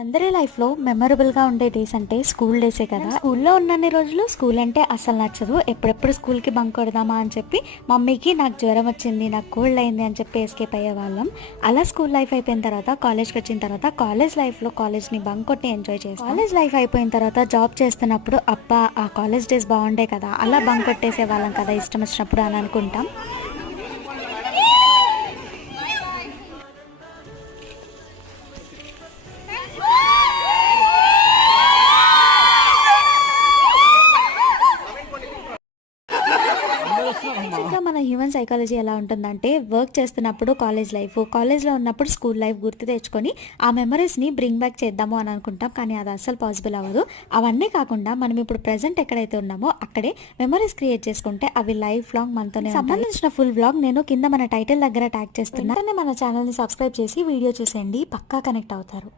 అందరి లైఫ్లో మెమరబుల్గా ఉండే డేస్ అంటే స్కూల్ డేసే కదా. స్కూల్లో ఉన్నన్ని రోజులు స్కూల్ అంటే అసలు నచ్చదు. ఎప్పుడెప్పుడు స్కూల్కి బంక్ కొడదామా అని చెప్పి మమ్మీకి నాకు జ్వరం వచ్చింది, నాకు కోల్డ్ అయింది అని చెప్పి ఎస్కేప్ అయ్యేవాళ్ళం. అలా స్కూల్ లైఫ్ అయిపోయిన తర్వాత కాలేజ్కి వచ్చిన తర్వాత కాలేజ్ లైఫ్లో కాలేజ్ని బంక్ కొట్టి ఎంజాయ్ చేస్తాం. కాలేజ్ లైఫ్ అయిపోయిన తర్వాత జాబ్ చేస్తున్నప్పుడు అబ్బా ఆ కాలేజ్ డేస్ బాగుండే కదా, అలా బంక్ కొట్టేసే వాళ్ళం కదా ఇష్టం వచ్చినప్పుడు అని అనుకుంటాం. బేసిక్‌గా మన హ్యూమన్ సైకాలజీ ఎలా ఉంటుందంటే, వర్క్ చేస్తున్నప్పుడు కాలేజ్ లైఫ్, కాలేజ్‌లో ఉన్నప్పుడు స్కూల్ లైఫ్ గుర్తు తెచ్చుకొని, ఆ మెమరీస్‌ని బ్రింగ్ బ్యాక్ చేద్దాము అని అనుకుంటాం. కానీ అది అస్సలు పాసిబుల్ అవ్వదు. అవన్నీ కాకుండా మనం ఇప్పుడు ప్రెజెంట్ ఎక్కడైతే ఉన్నామో అక్కడే మెమరీస్ క్రియేట్ చేసుకుంటే అవి లైఫ్ లాంగ్ మనతోనే సంబంధించిన ఫుల్ వ్లాగ్ నేను కింద మన టైటిల్ దగ్గర ట్యాగ్ చేస్తున్నా. వెంటనే మన ఛానల్‌ని సబ్స్క్రైబ్ చేసి వీడియో చూసేయండి. పక్కా కనెక్ట్ అవుతారు.